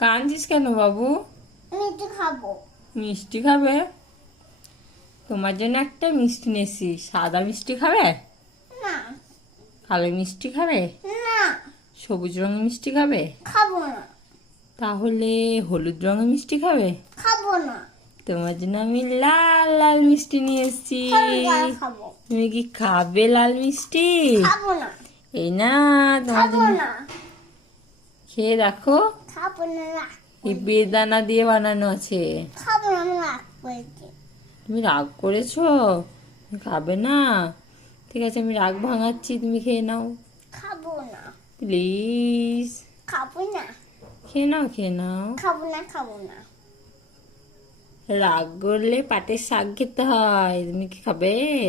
কাঁদছিস কেন বাবু? মিষ্টি খাবো মিষ্টি খাবে? তোমার জন্য একটা মিষ্টি নেছি। সাদা মিষ্টি খাবে? না কালো মিষ্টি খাবে? না সবুজ রঙের মিষ্টি খাবে? খাবো না তাহলে হলুদ রঙের মিষ্টি খাবে? খাবো না তোমার জন্য আমি লাল লাল মিষ্টি নিয়ে এসেছি। খাবো তুমি কি খাবে লাল মিষ্টি? খাবো না এই না, তোমার খাবো জন্য না খেয়ে দেখো। খাবো না এই বেদানা দিয়ে বানানো আছে। খাবো না রাগ করেছি তুমি রাগ করেছো? তুমি খাবে না? ঠিক আছে, আমি রাগ ভাঙাচ্ছি, তুমি খেয়ে নাও খাবো না প্লিজ। খাবো না খেয়ে নাও, খেয়ে নাও। খাবো না রাগ করলে পাটের শাক খেতে হয়। তুমি কি খাবে?